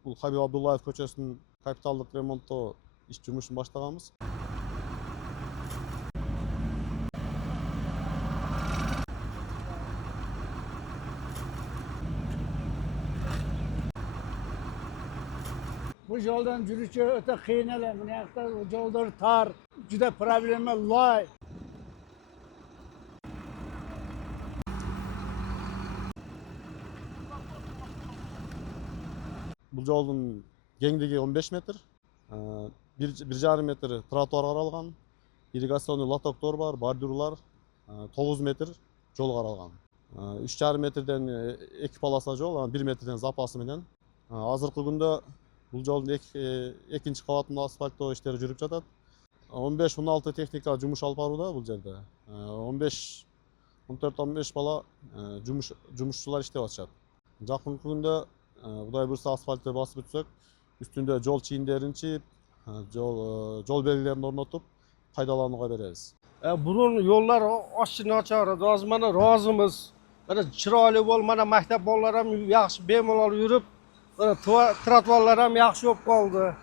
Бул Хабиб Абдуллаев көчөсүнүн капиталдык ремонттоо иш жумушун баштаганбыз. Bu yoldan yürüyüşü öte kıyınele. Bu yakta yolları tar. Juda problema loy. Бул жолдун кеңдиги 15 метр. 1,5 метр тротуар каралган. Ирригационный лотоктор бар, бордюрлар 9 метр жол каралган. 3,5 метрден 2 полоса жол, 1 метрден запасы менен. Азыркы күндө бул жолдун экинчи кабатында асфальттоо иштери жүрүп жатат. 15-16 техника жумуш алып барууда бул жерде. 14-15 бала жумушчулар иштеп атышат. Жакынкы күндө Кудай буйрса асфальтты басып өтсөк, үстүндө жол чийиндерин чийип, жол белгилерин орнотуп, пайдаланууга беребиз. Burun yollar aşçı açar, mana rozimiz. Mana chiroyli bo'l, mana maktab bolalari ham yaxshi bemalol yurib, trotuarlar ham yaxshi bo'lib qoldi.